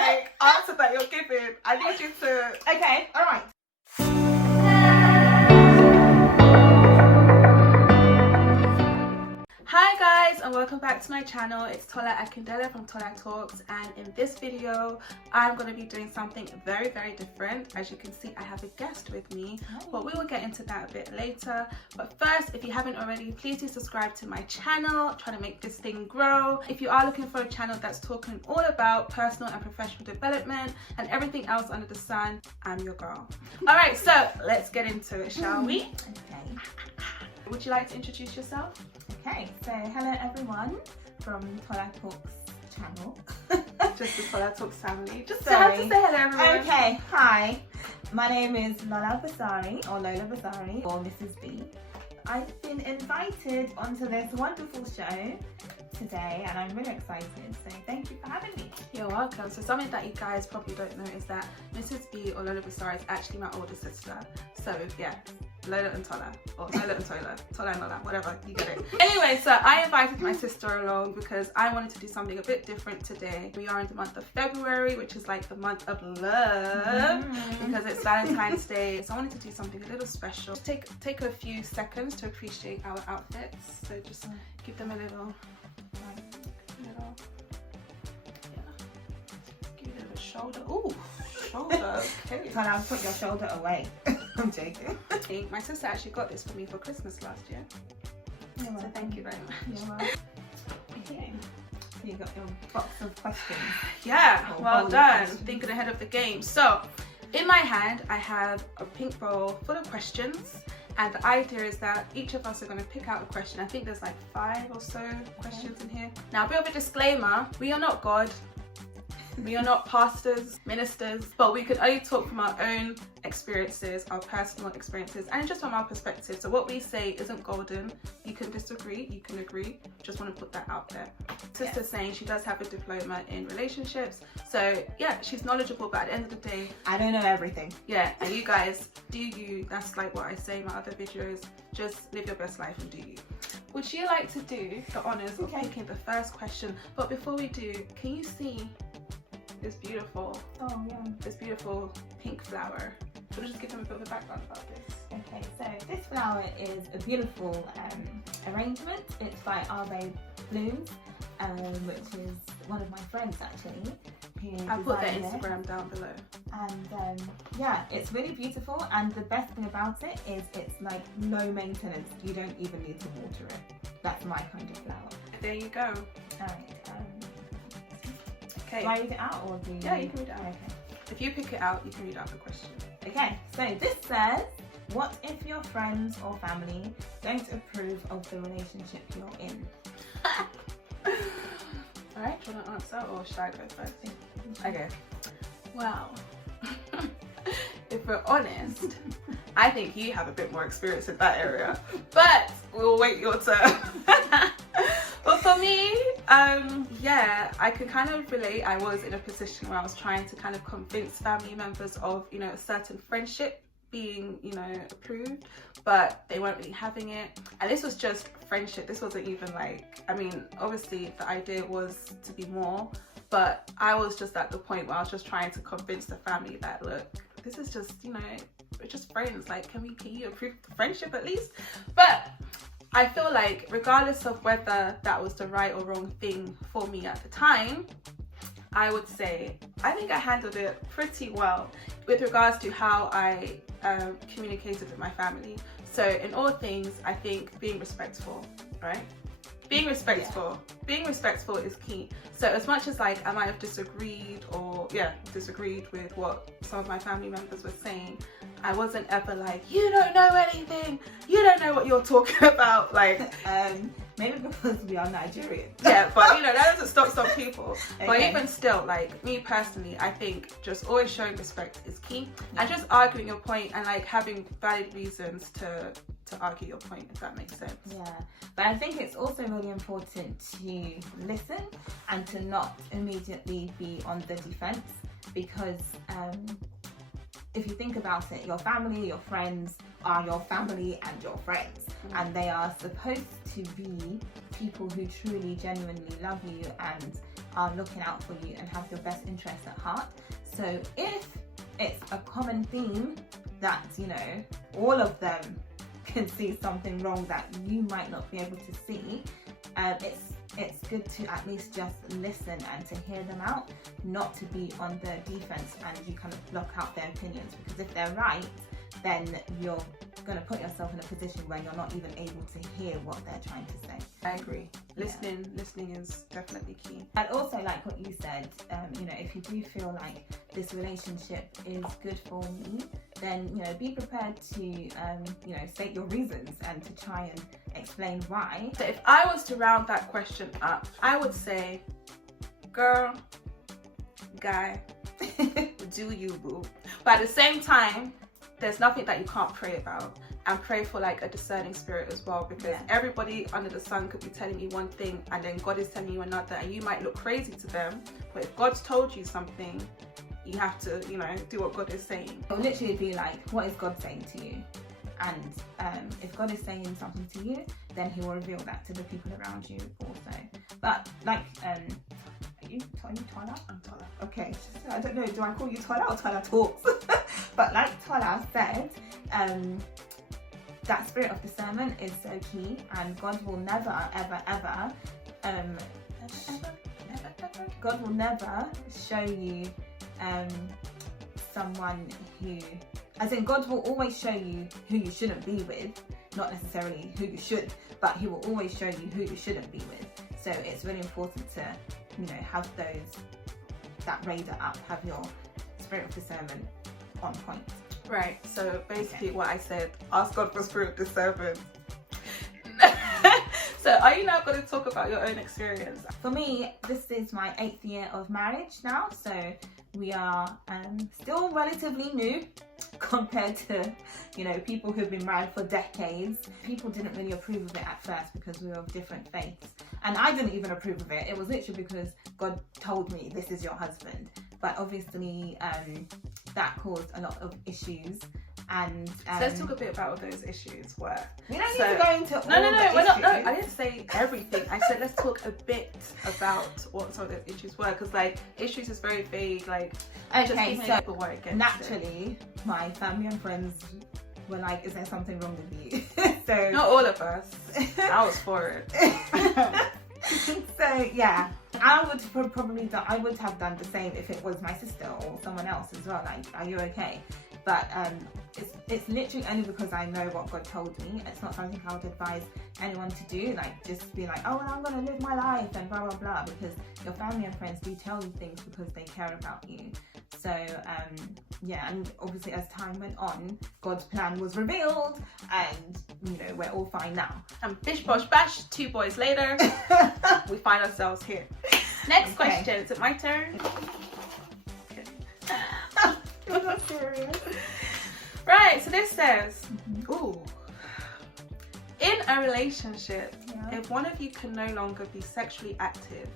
like answer that you're giving. I need you to. Okay, all right. Hi guys, and welcome back to my channel. It's Tola Akindele from Tola Talks, and in this video I'm going to be doing something very different. As you can see, I have a guest with me, but we will get into that a bit later. But first, if you haven't already, please do subscribe to my channel. I'm trying to make this thing grow. If you are looking for a channel that's talking all about personal and professional development and everything else under the sun, I'm your girl. All right, so let's get into it, shall we? Okay. Would you like to introduce yourself? Okay, so hello everyone from Tola Talks channel. Just the Tola Talks family. Just Sorry. have to say hello everyone. Okay, hi. My name is Lola Busari, or Lola Busari, or Mrs. B. I've been invited onto this wonderful show today and I'm really excited, so thank you for having me. You're welcome. So something that you guys probably don't know is that Mrs. B, or Lola Busari, is actually my older sister. So yeah, Lola and Tola, or Lola and Tola, Tola and Lola, whatever, you get it. Anyway, so I invited my sister along because I wanted to do something a bit different today. We are in the month of February, which is like the month of love, because it's Valentine's Day. So I wanted to do something a little special. Take a few seconds to appreciate our outfits. So just give them a little, give it a little shoulder. Ooh, shoulder. Okay. Tola, put your shoulder away. I'm joking. My sister actually got this for me for Christmas last year. So thank you very much. You're welcome. Okay. So you got your box of questions. Yeah, Or well bowl of done. questions. Thinking ahead of the game. So, in my hand, I have a pink bowl full of questions. And the idea is that each of us are going to pick out a question. I think there's like 5 or so questions in here. Now, a bit of a disclaimer. We are not God. We are not pastors, ministers, but we can only talk from our own experiences, our personal experiences, and just from our perspective. So what we say isn't golden. You can disagree, you can agree. Just want to put that out there. Sister's saying she does have a diploma in relationships. So yeah, she's knowledgeable, but at the end of the day, I don't know everything. yeah, and you guys, do you. That's like what I say in my other videos. Just live your best life and do you. Would you like to do the honors of picking the first question? But before we do, can you see this beautiful, this beautiful pink flower? We'll just give them a bit of a background about this. Okay, so this flower is a beautiful arrangement. It's by Arbe Blooms, which is one of my friends actually. I'll put their designed it. Instagram down below. And yeah, it's really beautiful, and the best thing about it is it's like low maintenance. You don't even need to water it. That's my kind of flower. There you go. Alright, Okay. do I read it out or do you? Yeah, you can read it out. Okay. If you pick it out, you can read out the question. Okay, so this says, what if your friends or family don't approve of the relationship you're in? Alright, do you want to answer or should I go first? Okay. Well, if we're honest, I think you have a bit more experience in that area, but we'll wait your turn. But for me, yeah, I can kind of relate. I was in a position where I was trying to kind of convince family members of, you know, a certain friendship being, you know, approved, but they weren't really having it. And this was just friendship. This wasn't even like, I mean, obviously the idea was to be more, but I was just at the point where I was just trying to convince the family that, look, this is just, you know, we're just friends. Like, can you approve the friendship at least? But I feel like regardless of whether that was the right or wrong thing for me at the time, I would say I think I handled it pretty well with regards to how I communicated with my family. So in all things, I think being respectful, right? Being respectful. Yeah. Being respectful is key. So as much as like I might have disagreed with what some of my family members were saying, I wasn't ever like, you don't know anything, you don't know what you're talking about. Like, maybe because we are Nigerian. Yeah, but you know, that doesn't stop some people. Okay. But even still, like me personally, I think just always showing respect is key. And just arguing your point and like having valid reasons to argue your point, if that makes sense. Yeah, but I think it's also really important to listen and to not immediately be on the defense, because if you think about it, your family, your friends are your family and your friends, and they are supposed to be people who truly, genuinely love you and are looking out for you and have your best interests at heart. So if it's a common theme that, you know, all of them can see something wrong that you might not be able to see, it's good to at least just listen and to hear them out, not to be on the defense and you kind of block out their opinions, because if they're right, then you're going to put yourself in a position where you're not even able to hear what they're trying to say. I agree. Listening is definitely key. I'd also like what you said, you know, if you do feel like this relationship is good for me, then, you know, be prepared to, you know, state your reasons and to try and explain why. So if I was to round that question up, I would say, girl, guy, do you, boo. But at the same time, there's nothing that you can't pray about, and pray for like a discerning spirit as well, because everybody under the sun could be telling you one thing and then God is telling you another, and you might look crazy to them, but if God's told you something, you have to, you know, do what God is saying. It will literally be like, what is God saying to you? And if God is saying something to you, then he will reveal that to the people around you also. But like, are you Tola? I'm Tola. Okay, I don't know, do I call you Tola or Tola Talks? But like Tola said, that spirit of discernment is so key, and God will never, ever, God will never show you someone who, as in God will always show you who you shouldn't be with, not necessarily who you should, but he will always show you who you shouldn't be with. So it's really important to, you know, have that radar up, have your spirit of discernment on point. Right, so basically what I said, ask God for spirit of discernment. So are you now going to talk about your own experience? For me, this is my 8th year of marriage now, so we are still relatively new compared to, you know, people who've been married for decades. People didn't really approve of it at first because we were of different faiths, and I didn't even approve of it. It was literally because God told me, this is your husband. But obviously that caused a lot of issues. And so let's talk a bit about what those issues were. We don't need to go into all No, the issues. No, I didn't say everything. I said let's talk a bit about what some of those issues were, because like issues is very vague. Like, okay, just so naturally, my family and friends were like, "Is there something wrong with you?" So not all of us. I was for it. So yeah, I would have done the same if it was my sister or someone else as well. Like, are you okay? But it's literally only because I know what God told me. It's not something I would advise anyone to do. Like, just be like, oh, well, I'm gonna live my life and blah blah blah. Because your family and friends do tell you things because they care about you. So yeah, and obviously as time went on, God's plan was revealed, and you know, we're all fine now. And bish bosh bash, 2 boys later, we find ourselves here. Next question. Is it my turn? You're not serious. Right, so this says, ooh, in a relationship, if one of you can no longer be sexually active,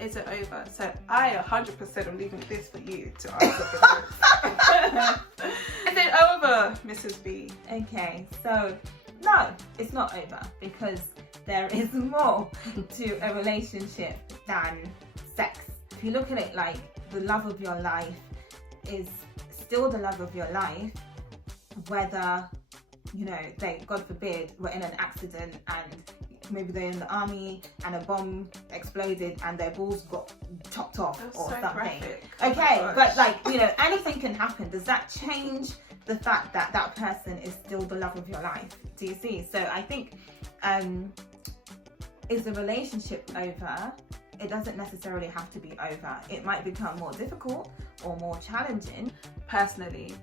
is it over? So I 100% am leaving this for you to answer this. Is it over, Mrs. B? Okay, so no, it's not over, because there is more to a relationship than sex. If you look at it like the love of your life is still the love of your life, whether, you know, they, God forbid, were in an accident and maybe they're in the army and a bomb exploded and their balls got chopped off or something. Graphic. Okay, but like, you know, anything can happen. Does that change the fact that that person is still the love of your life? Do you see? So I think, is the relationship over? It doesn't necessarily have to be over. It might become more difficult or more challenging. Personally,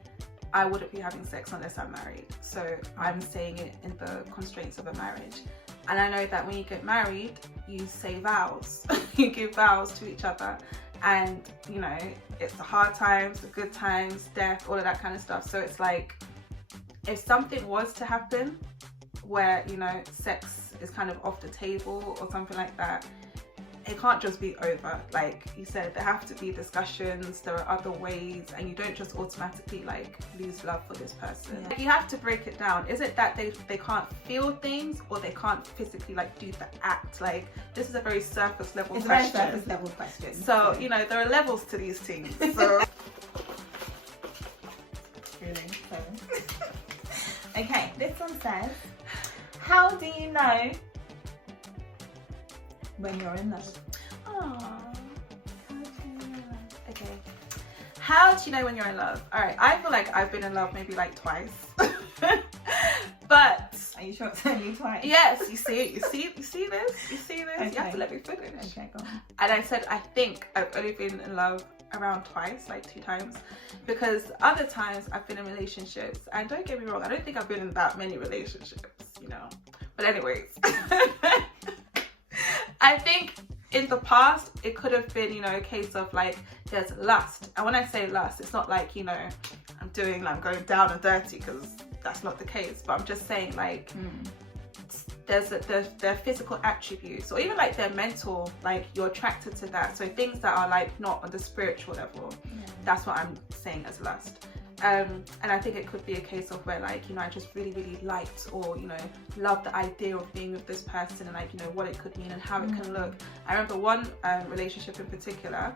I wouldn't be having sex unless I'm married. So I'm saying it in the constraints of a marriage. And I know that when you get married, you say vows. You give vows to each other. And, you know, it's the hard times, the good times, death, all of that kind of stuff. So it's like, if something was to happen where, you know, sex is kind of off the table or something like that, it can't just be over. Like you said, there have to be discussions, there are other ways, and you don't just automatically like lose love for this person. Yeah. Like, you have to break it down. Is it that they can't feel things, or they can't physically like do the act? Like, this is a very surface level question. It's a very surface level question. So, you know, there are levels to these things. So okay, this one says, how do you know when you're in love? Okay. How do you know when you're in love? All right, I feel like I've been in love maybe like twice. But are you sure it's only twice? yes, you see this? Okay. You have to let me finish. Okay, go on. And I said I think I've only been in love around twice, like 2 times, because other times I've been in relationships, and don't get me wrong, I don't think I've been in that many relationships, you know. But anyways, I think in the past it could have been, you know, a case of like there's lust. And when I say lust, it's not like, you know, I'm going down and dirty, because that's not the case. But I'm just saying like there's their physical attributes, or even like their mental, like you're attracted to that. So things that are like not on the spiritual level, that's what I'm saying as lust. And I think it could be a case of where like, you know, I just really liked, or, you know, loved the idea of being with this person, and like, you know, what it could mean and how it can look. I remember one relationship in particular,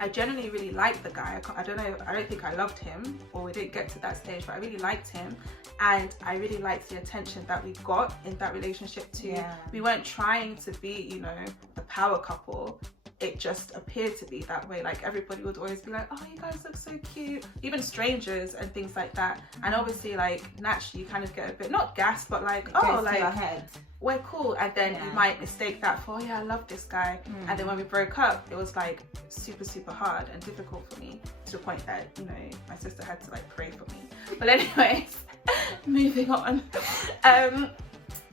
I genuinely really liked the guy. I don't think I loved him, or we didn't get to that stage, but I really liked him, and I really liked the attention that we got in that relationship too. Yeah. We weren't trying to be, you know, the power couple. It just appeared to be that way. Like, everybody would always be like, oh, you guys look so cute, even strangers and things like that. And obviously, like, naturally you kind of get a bit, not gassed, but like, oh, like, your head. We're cool. And then you might mistake that for, oh yeah, I love this guy. And then when we broke up, it was like super hard and difficult for me, to the point that, you know, my sister had to like pray for me. But anyways, moving on.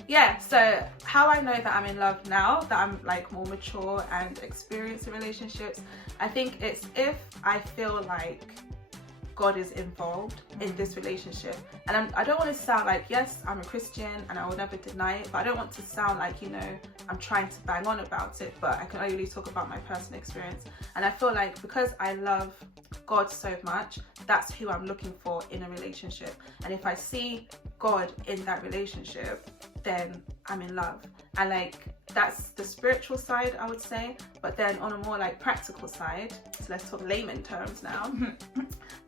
Yeah, so how I know that I'm in love now, that I'm like more mature and experienced in relationships, I think it's if I feel like God is involved in this relationship. And I don't want to sound like, yes, I'm a Christian and I will never deny it, but I don't want to sound like, you know, I'm trying to bang on about it, but I can only talk about my personal experience. And I feel like because I love God so much, that's who I'm looking for in a relationship. And if I see God in that relationship, then I'm in love. And like, that's the spiritual side, I would say. But then on a more like practical side, so let's talk layman terms now.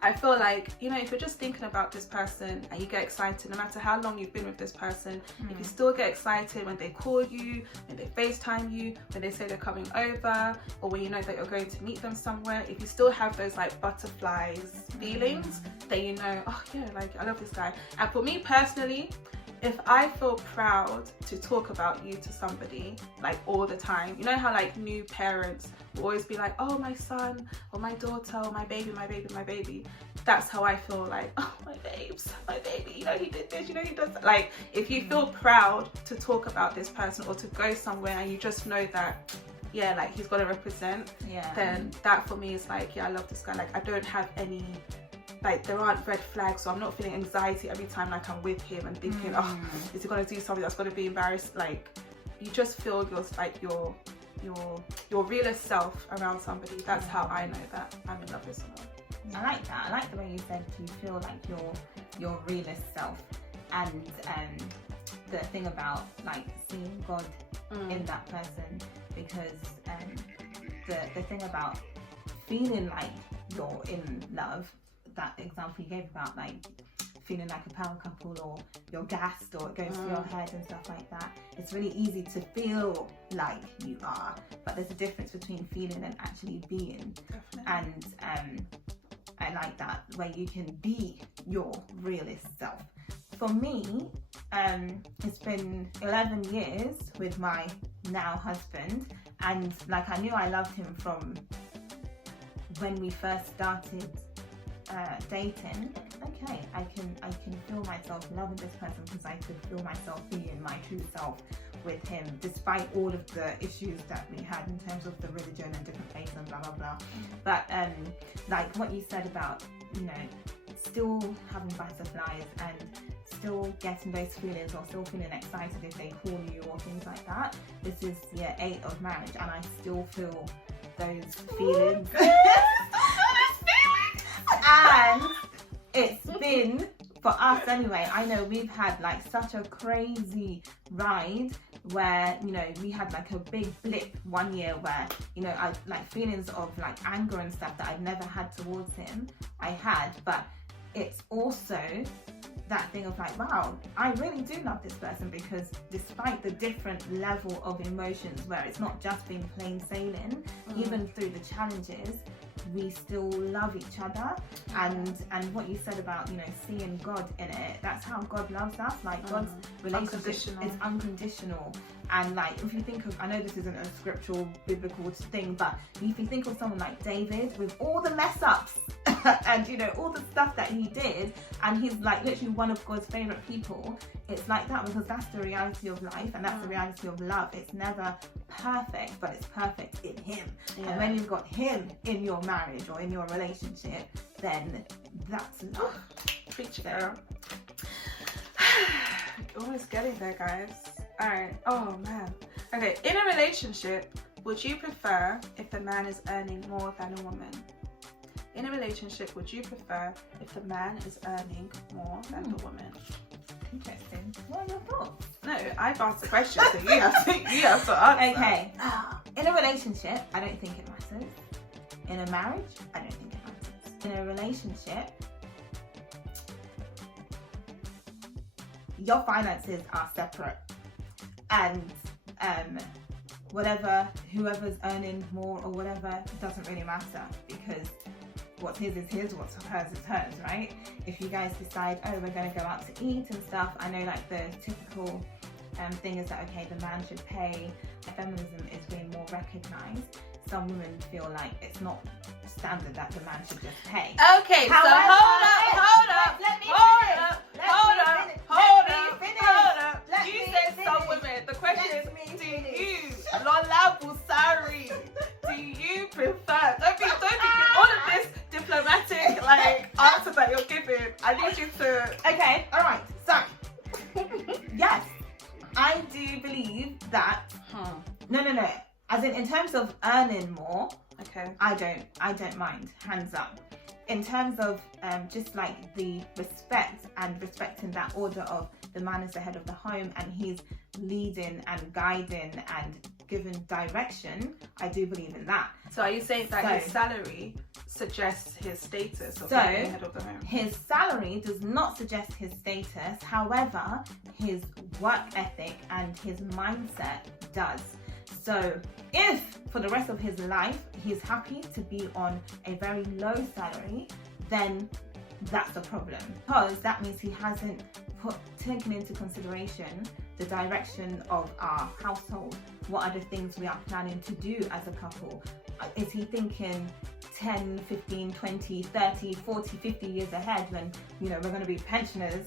I feel like, you know, if you're just thinking about this person and you get excited, no matter how long you've been with this person, if you still get excited when they call you, when they FaceTime you, when they say they're coming over, or when you know that you're going to meet them somewhere, if you still have those like butterflies feelings, then you know, oh yeah, like I love this guy. And for me personally, if I feel proud to talk about you to somebody like all the time, you know how like new parents will always be like, oh, my son or my daughter or my baby, that's how I feel, like, oh, my babes, my baby, you know, he did this, you know, he does that. Like, if you feel proud to talk about this person, or to go somewhere and you just know that, yeah, like he's gonna represent, then that for me is like, yeah, I love this guy. Like, I don't have any, like, there aren't red flags, so I'm not feeling anxiety every time like I'm with him and thinking, oh, is he gonna do something that's gonna be embarrassed? Like, you just feel your realest self around somebody. That's how I know that I'm in love with someone. I like that. I like the way you said you feel like your realest self, and the thing about like seeing God in that person, because the thing about feeling like you're in love, that example you gave about like feeling like a power couple, or you're gassed, or it goes to your head and stuff like that. It's really easy to feel like you are, but there's a difference between feeling and actually being. Definitely. And I like that, where you can be your realist self. For me, it's been 11 years with my now husband, and like I knew I loved him from when we first started dating. Okay, I can feel myself loving this person because I could feel myself being my true self with him, despite all of the issues that we had in terms of the religion and different faiths and blah blah blah. But like what you said about, you know, still having butterflies and still getting those feelings or still feeling excited if they call you or things like that. This is year 8 of marriage and I still feel those feelings. And it's been, for us anyway, I know we've had like such a crazy ride where, you know, we had like a big blip one year where, you know, I like feelings of like anger and stuff that I've never had towards him, I had, but it's also that thing of like, wow, I really do love this person, because despite the different level of emotions where it's not just been plain sailing, even through the challenges, we still love each other. And what you said about, you know, seeing God in it, that's how God loves us. Like God's relationship is unconditional. And like, if you think of, I know this isn't a scriptural biblical thing, but if you think of someone like David with all the mess ups and, you know, all the stuff that he did, and he's like literally one of God's favorite people, it's like that, because that's the reality of life and that's the reality of love. It's never perfect, but it's perfect in him. And when you've got him in your marriage or in your relationship, then that's love. Preach, girl. Almost getting there, guys. Alright. Oh man. Okay, in a relationship, would you prefer if the man is earning more than a woman? In a relationship, would you prefer if the man is earning more than the woman? Interesting. What are your thoughts? No, I've asked the question, so you have to answer. Okay. In a relationship, I don't think it matters. In a marriage, I don't think it matters. In a relationship, your finances are separate, and whoever's earning more or whatever doesn't really matter, because what's his is his, what's hers is hers, right? If you guys decide, oh, we're going to go out to eat and stuff, I know like the typical thing is that, okay, the man should pay. Feminism is being more recognized. Some women feel like it's not standard that the man should just pay. Okay, so hold up. You said some women. The question is, do you, Lola Busari, do you prefer? Don't be all of this diplomatic like answer that you're giving. I need you to. Okay, all right. So, yes, I do believe that. No. As in terms of earning more, okay, I don't mind, hands up. In terms of just like the respect and respecting that order of the man is the head of the home and he's leading and guiding and giving direction, I do believe in that. So are you saying that his salary suggests his status of being head of the home? His salary does not suggest his status, however, his work ethic and his mindset does. So if for the rest of his life he's happy to be on a very low salary, then that's a problem, because that means he hasn't taken into consideration the direction of our household. What are the things we are planning to do as a couple? Is he thinking 10, 15, 20, 30, 40, 50 years ahead when, you know, we're going to be pensioners?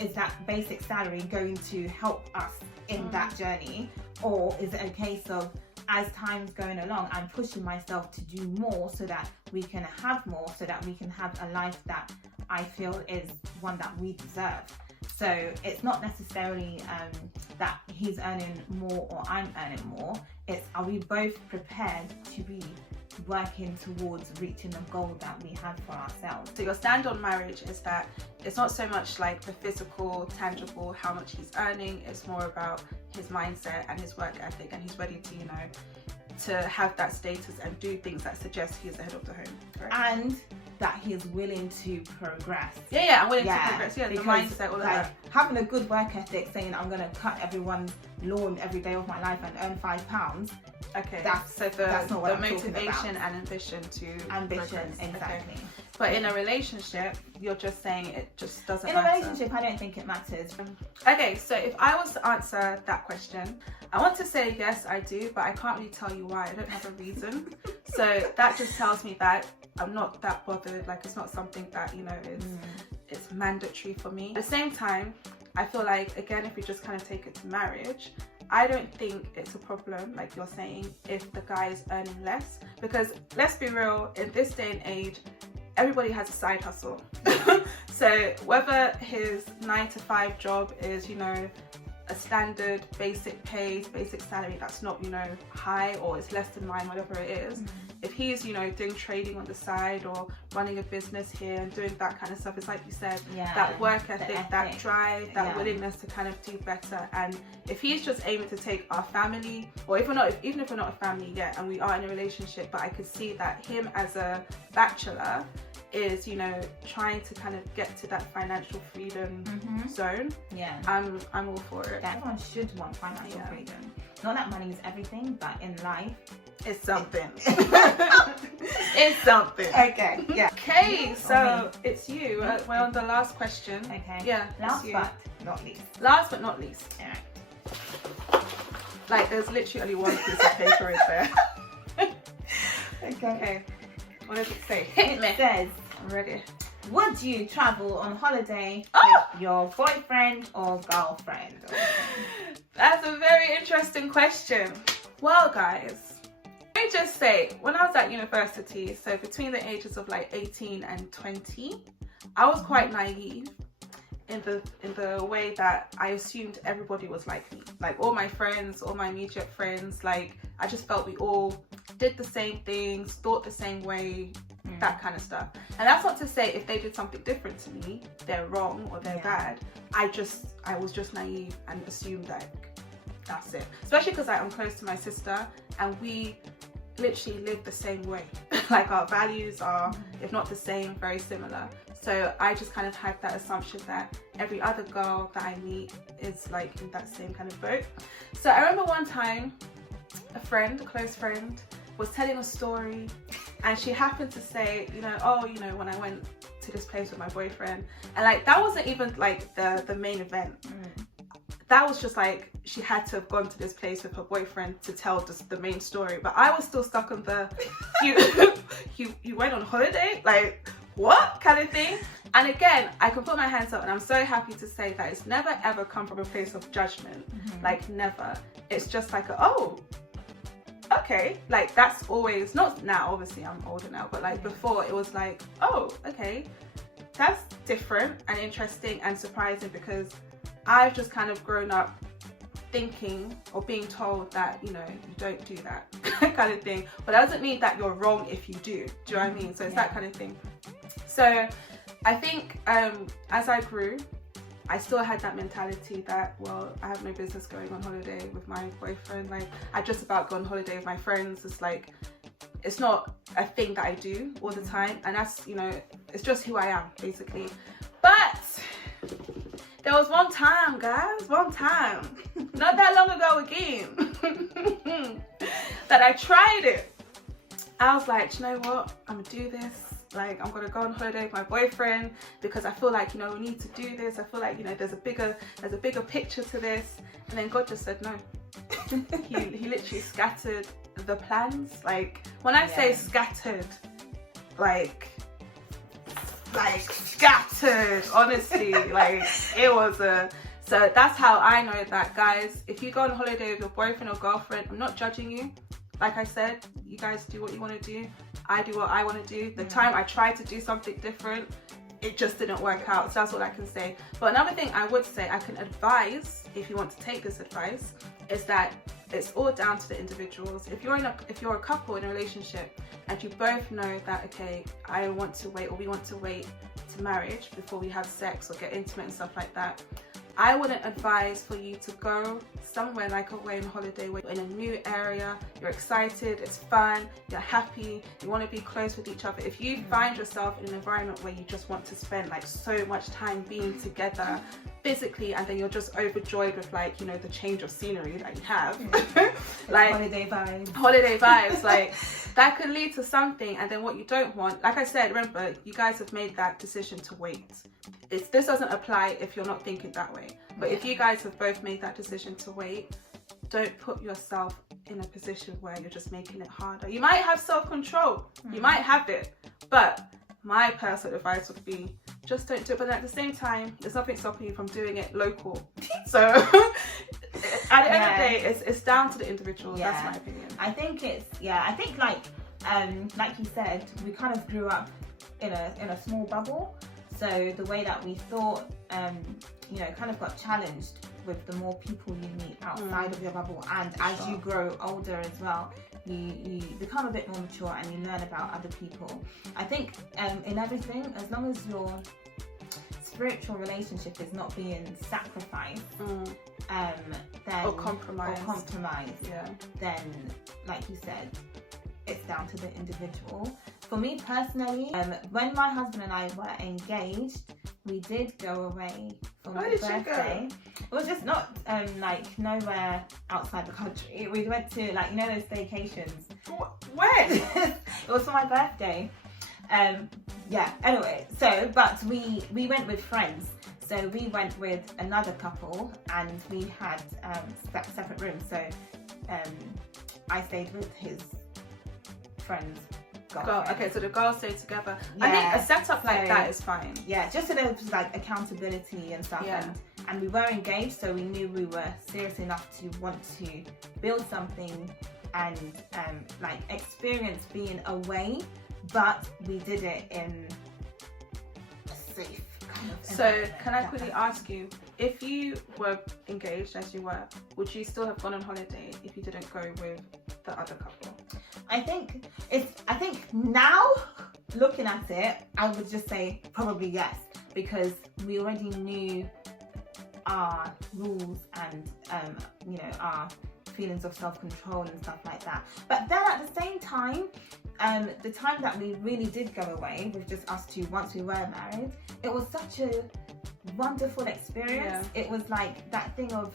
Is that basic salary going to help us in that journey? Or is it a case of, as time's going along, I'm pushing myself to do more so that we can have more, so that we can have a life that I feel is one that we deserve? So it's not necessarily that he's earning more or I'm earning more. It's, are we both prepared to be working towards reaching the goal that we have for ourselves? So your stand on marriage is that it's not so much like the physical, tangible, how much he's earning. It's more about his mindset and his work ethic, and he's ready to, you know, to have that status and do things that suggest he's the head of the home. Correct? And that he is willing to progress. I'm willing to progress. Yeah, because, the mindset, all of that. Having a good work ethic, saying I'm going to cut everyone's lawn every day of my life and earn £5. Okay, that's not what the I'm motivation and ambition to progress. Exactly. Okay. But in a relationship, you're just saying it just doesn't matter. In a relationship, I don't think it matters. Okay, so if I was to answer that question, I want to say yes, I do, but I can't really tell you why. I don't have a reason. So that just tells me that I'm not that bothered. Like, it's not something that, you know, it's mandatory for me. At the same time, I feel like, again, if you just kind of take it to marriage, I don't think it's a problem, like you're saying, if the guy is earning less. Because let's be real, in this day and age, everybody has a side hustle. So whether his 9-to-5 job is, you know, a standard basic pay, basic salary that's not, you know, high, or it's less than mine, whatever it is. If he's, you know, doing trading on the side or running a business here and doing that kind of stuff, it's like you said, that work ethic, that drive, that willingness to kind of do better. And if he's just aiming to take our family, or even if we're not a family yet and we are in a relationship, but I could see that him as a bachelor is, you know, trying to kind of get to that financial freedom zone. I'm all for it. Everyone should want financial freedom. Not that money is everything, but in life, it's something. It's something. Okay. Yeah. Okay. So it's you. We're on the last question. Okay. Yeah. Last but not least. Last but not least. All right. Like there's literally only one piece of paper right there. Okay. What does it say? It says, I'm ready. Would you travel on holiday with your boyfriend or girlfriend? That's a very interesting question. Well, guys, let me just say, when I was at university, so between the ages of like 18 and 20, I was quite naive in the way that I assumed everybody was like me. Like all my friends, all my immediate friends, like I just felt we all did the same things, thought the same way, that kind of stuff. And that's not to say if they did something different to me, they're wrong or they're bad. I was just naive and assumed that that's it. Especially because I'm close to my sister and we literally live the same way. Like our values are, if not the same, very similar. So I just kind of had that assumption that every other girl that I meet is like in that same kind of boat. So I remember one time a close friend, was telling a story and she happened to say, you know, oh, you know, when I went to this place with my boyfriend, and like that wasn't even like the main event. That was just like she had to have gone to this place with her boyfriend to tell just the main story, but I was still stuck on the you went on holiday, like what kind of thing. And again, I can put my hands up and I'm so happy to say that it's never ever come from a place of judgment. Like never. It's just like okay, like that's always, not now, obviously I'm older now, but like before it was like, oh, okay, that's different and interesting and surprising, because I've just kind of grown up thinking or being told that, you know, you don't do that kind of thing, but that doesn't mean that you're wrong if you do you know what I mean? So it's that kind of thing. So I think as I grew, I still had that mentality that, well, I have no business going on holiday with my boyfriend. Like, I just about go on holiday with my friends. It's like, it's not a thing that I do all the time. And that's, you know, it's just who I am, basically. But there was one time, guys, not that long ago again, that I tried it. I was like, you know what? I'm gonna do this. Like, I'm gonna go on holiday with my boyfriend because I feel like, you know, we need to do this. I feel like, you know, there's a bigger picture to this. And then God just said no. he literally scattered the plans. Like, when I say scattered, like scattered, honestly, like it was so that's how I know that, guys, if you go on holiday with your boyfriend or girlfriend, I'm not judging you. Like I said, you guys do what you want to do. I do what I want to do. The time I tried to do something different, it just didn't work out. So that's what I can say. But another thing I would say, I can advise, if you want to take this advice, is that it's all down to the individuals. If you're a couple in a relationship and you both know that, okay, I want to wait, or we want to wait to marriage before we have sex or get intimate and stuff like that, I wouldn't advise for you to go somewhere like away on holiday where you're in a new area, you're excited, it's fun, you're happy, you want to be close with each other. If you find yourself in an environment where you just want to spend like so much time being together physically, and then you're just overjoyed with, like, you know, the change of scenery that you have, like holiday vibes, like that could lead to something. And then what you don't want, like I said, remember, you guys have made that decision to wait. This doesn't apply if you're not thinking that way. But if you guys have both made that decision to wait, don't put yourself in a position where you're just making it harder. You might have self-control, you might have it, but my personal advice would be, just don't do it. But at the same time, there's nothing stopping you from doing it local. So at the end of the day, it's down to the individual. That's my opinion. I think like you said, we kind of grew up in a small bubble. So the way that we thought, you know, kind of got challenged with the more people you meet outside of your bubble, and as you grow older as well, you become a bit more mature and you learn about other people. I think in everything, as long as your spiritual relationship is not being sacrificed, then or compromised, then, like you said, it's down to the individual. For me personally, when my husband and I were engaged, we did go away for my birthday. It was just not like nowhere outside the country. We went to, like, you know, those staycations. When? It was for my birthday. Yeah, anyway, so, but we went with friends. So we went with another couple and we had separate rooms. So I stayed with his friend's girlfriend. Okay, so the girls stay together. Yeah. I think a setup like that is fine. Yeah, just so there was like accountability and stuff. Yeah. And we were engaged, so we knew we were serious enough to want to build something and like experience being away, but we did it in a safe kind of So can I quickly ask you, if you were engaged as you were, would you still have gone on holiday if you didn't go with the other couple? I think now, looking at it, I would just say probably yes, because we already knew our rules and you know, our feelings of self-control and stuff like that. But then at the same time, the time that we really did go away with just us two once we were married, it was such a wonderful experience. It was like that thing of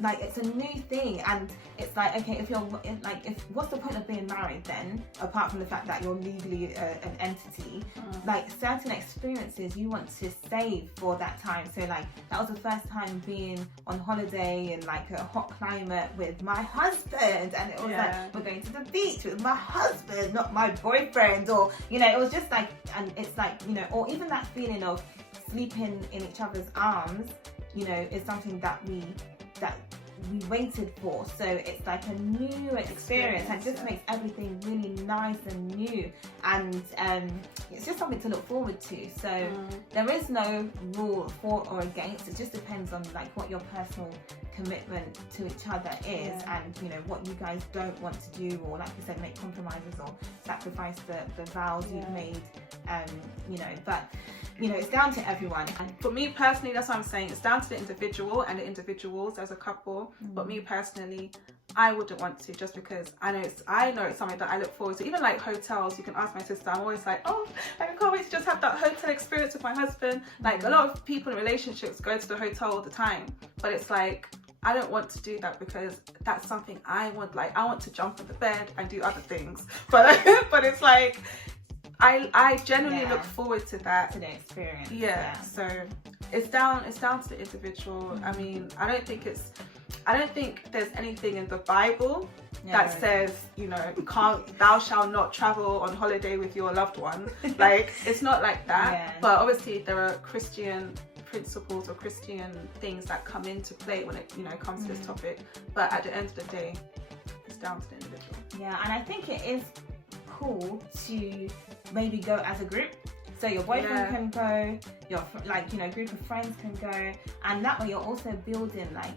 like, it's a new thing, and it's like, okay, if you're like, what's the point of being married then, apart from the fact that you're legally an entity? Like, certain experiences you want to save for that time. So like, that was the first time being on holiday in like a hot climate with my husband, and it was like, we're going to the beach with my husband, not my boyfriend, or, you know, it was just like, and it's like, you know, or even that feeling of sleeping in each other's arms, you know, is something that we waited for. So it's like a new experience, and just makes everything really nice and new, and it's just something to look forward to. So there is no rule for or against. It just depends on like what your personal commitment to each other is, and you know, what you guys don't want to do, or like you said, make compromises or sacrifice the vows you've made, you know. But you know, it's down to everyone. And for me personally, that's what I'm saying, it's down to the individual and the individuals as a couple. But me personally, I wouldn't want to, just because I know it's something that I look forward to. Even like hotels, you can ask my sister, I'm always like, oh, I can't wait to just have that hotel experience with my husband. Like, a lot of people in relationships go to the hotel all the time, but it's like, I don't want to do that, because that's something I want. Like, I want to jump on the bed and do other things, but it's like, I genuinely look forward to that, to the experience. So it's down to the individual. I mean, I don't think there's anything in the Bible that says, you know, thou shalt not travel on holiday with your loved one. Like, it's not like that. But obviously there are Christian principles or Christian things that come into play when it, you know, comes to this topic. But at the end of the day, it's down to the individual. Yeah, and I think it is cool to maybe go as a group. So your boyfriend can go, your like, you know, group of friends can go, and that way you're also building like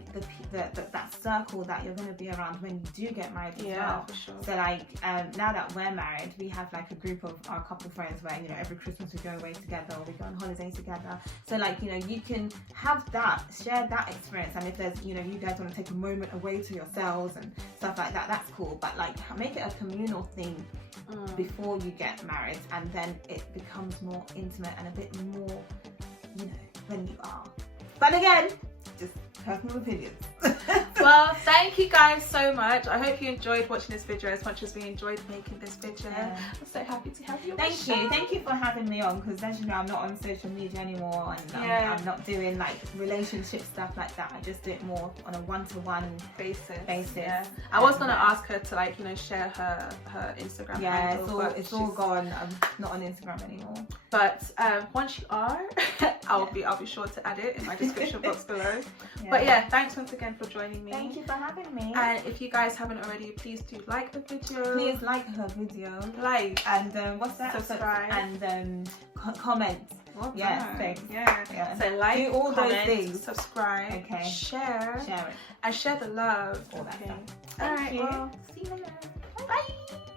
that circle that you're going to be around when you do get married as well. For sure. So like now that we're married, we have like a group of our couple friends where, you know, every Christmas we go away together, or we go on holiday together. So like, you know, you can have that, share that experience, and if there's, you know, you guys want to take a moment away to yourselves and stuff like that, that's cool. But like, make it a communal thing before you get married, and then it becomes more intimate and a bit more, you know, when you are. But again, just personal opinions. Well, thank you guys so much. I hope you enjoyed watching this video as much as we enjoyed making this video. I'm so happy to have you on the show. Thank you for having me on, because as you know, I'm not on social media anymore, and I'm not doing like relationship stuff like that. I just do it more on a one-to-one basis. I was gonna ask her to, like, you know, share her Instagram handle, it's all gone. I'm not on Instagram anymore. But once you are, I'll be sure to add it in my description box below. But yeah, thanks once again for joining me. Thank you for having me. And if you guys haven't already, please do like the video. Please like her video. Like. And what's that? Subscribe. And comment. Yes, thanks. Yeah. So like, do all comment, those things. subscribe, Okay. share it. And share the love. All that stuff. Alright, Thank you. well, see you later. Bye.